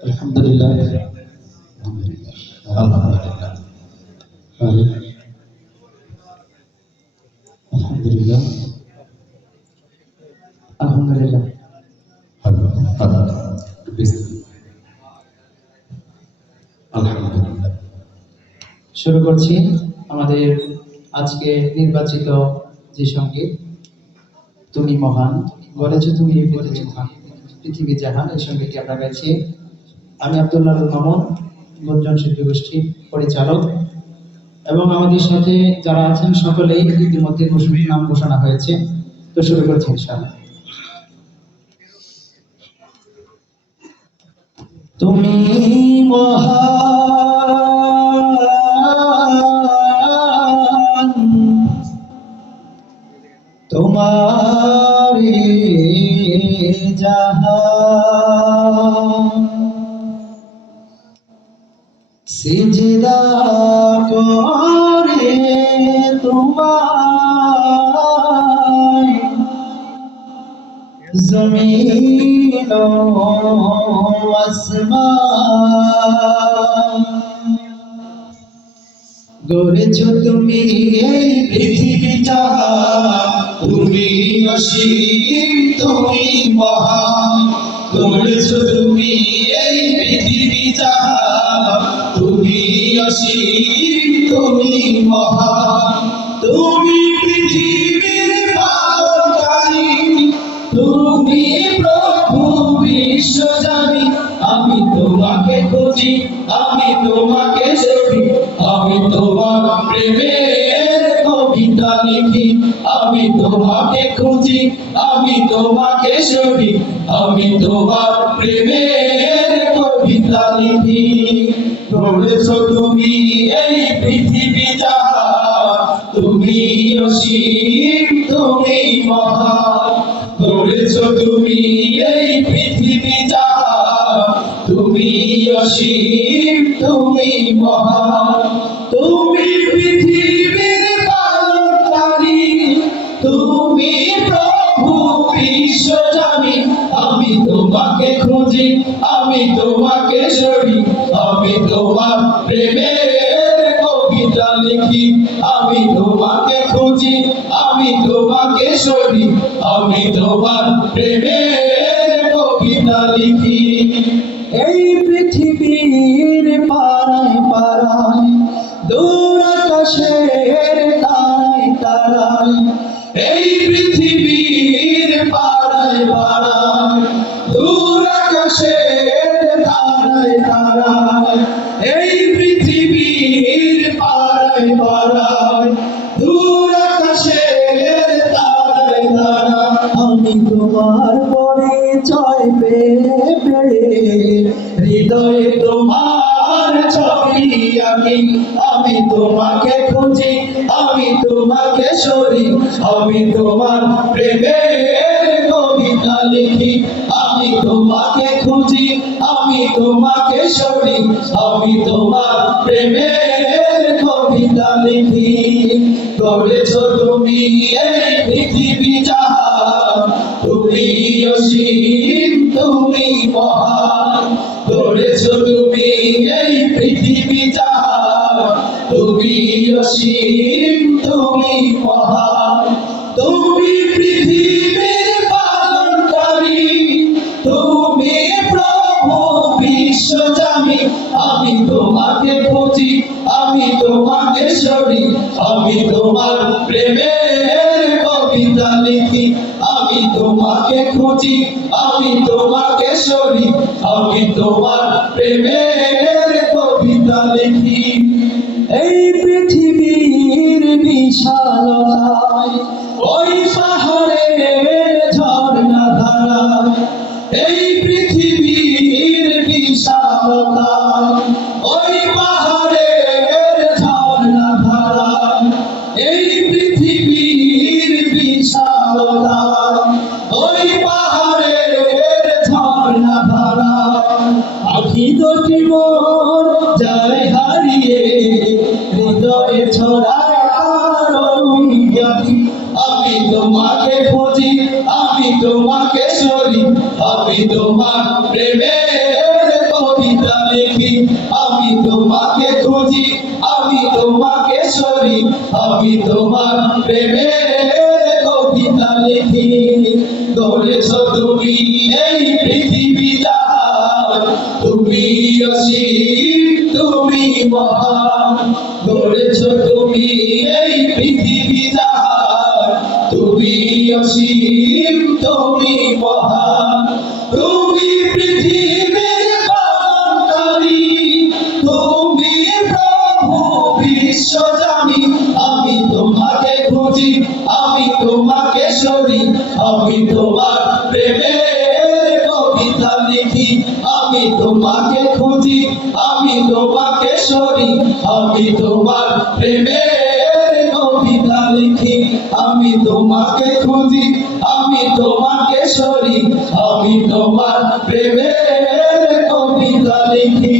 আলহামদুলিল্লাহ। আলহামদুলিল্লাহ আলহামদুলিল্লাহ। আলহামদুলিল্লাহ। আলহামদুলিল্লাহ। শুরু করছি আমাদের আজকে নির্বাচিত যে সংগীত তুমি মহান বলেছ তুমি পৃথিবী জাহান এই সঙ্গীতটি আমরা গাইছি আমি আব্দুল্লাহ মামুন গুঞ্জন শিল্পী গোষ্ঠীর পরিচালক। এবং আমাদের সাথে যারা আছেন সকলেই ইতিমধ্যে ঘোষণা নাম ঘোষণা হয়েছে। তো শুরু করছি ইনশাআল্লাহ। তুমি মহান তোমারে জাহান আসমান। গড়েছ তুমি এই পৃথিবীটা তুমি অসীম তুমি মহান করেছ তুমি এই পৃথিবী জাহান তুমি তুমি পৃথিবীর পালনকারী, তুমি প্রভু তোমার প্রেমের কবিতা লিখি। আমি তোমাকে খুঁজি, আমি তোমাকে সেবি আমি তোমার কবিতা লিখি। তুমি এই পৃথিবী তুমি অসীম, তুমি মহা করেছ তুমি এই পৃথিবী তুমি অসীম, তুমি মহা তুমি প্রভু আমি আমি তোমাকে খুঁজি, আমি তোমাকে সরি, আমি তোমার প্রেমের কবিতা লিখি, আমি তোমাকে খুঁজি, আমি তোমাকে সরি, আমি তোমার প্রেমের কবিতা লিখি। হৃদয়ে তোমার ছবি আমি আমি তোমাকে খুঁজি, আমি তোমাকে সরি। আমি তোমার প্রেমের কবিতা লিখি। আমি তোমাকে খুঁজি, আমি তোমাকে সরি। আমি তোমার প্রেমের কবিতা লিখি। করেছ তুমি এই পৃথিবী জাহান তুমি অসীম, তুমি মহান। করেছ তুমি এই পৃথিবী জাহান তুমি অসীম, তুমি মহান। তুমি পৃথিবীর পালনকারী। তুমি প্রভু বিশ্বজামি আমি তোমাকে খুঁজি, আমি তোমাকে সরি। আমি তোমার প্রেমের কবিতা লিখি। আমি তোমাকে খুঁজি আমি তোমাকে সরি আমি তোমার প্রেমের কবিতা লিখি। এই পৃথিবীর বিশালতায় আখি দুটি মোর যায় হারিয়ে, হৃদয়ে ছড়ায় আমি তোমাকে খুঁজি, আমি তোমাকে সরি। আমি তোমার প্রেমের কবিতা লিখি। আমি তোমাকে খুঁজি, আমি তোমাকে সরি। আমি তোমার প্রেমের কবিতা লিখি। করেছ তুমি এই পৃথিবী জাহান তুমি অসীম, তুমি মহান। করেছ তুমি এই পৃথিবী তুমি অসীম, তুমি মহান। তুমি পৃথিবীর পালনকারী তুমি প্রভু বিশ্বজানি আমি তোমাকে খুঁজি, আমি তোমাকে সরি। আমি তোমার প্রেমের আমি তোমাকে খুঁজি, আমি তোমাকে সরি, আমি তোমার প্রেমে কবিতা লিখি। আমি তোমাকে খুঁজি, আমি তোমাকে সরি, আমি তোমার প্রেমে কবিতা লিখি।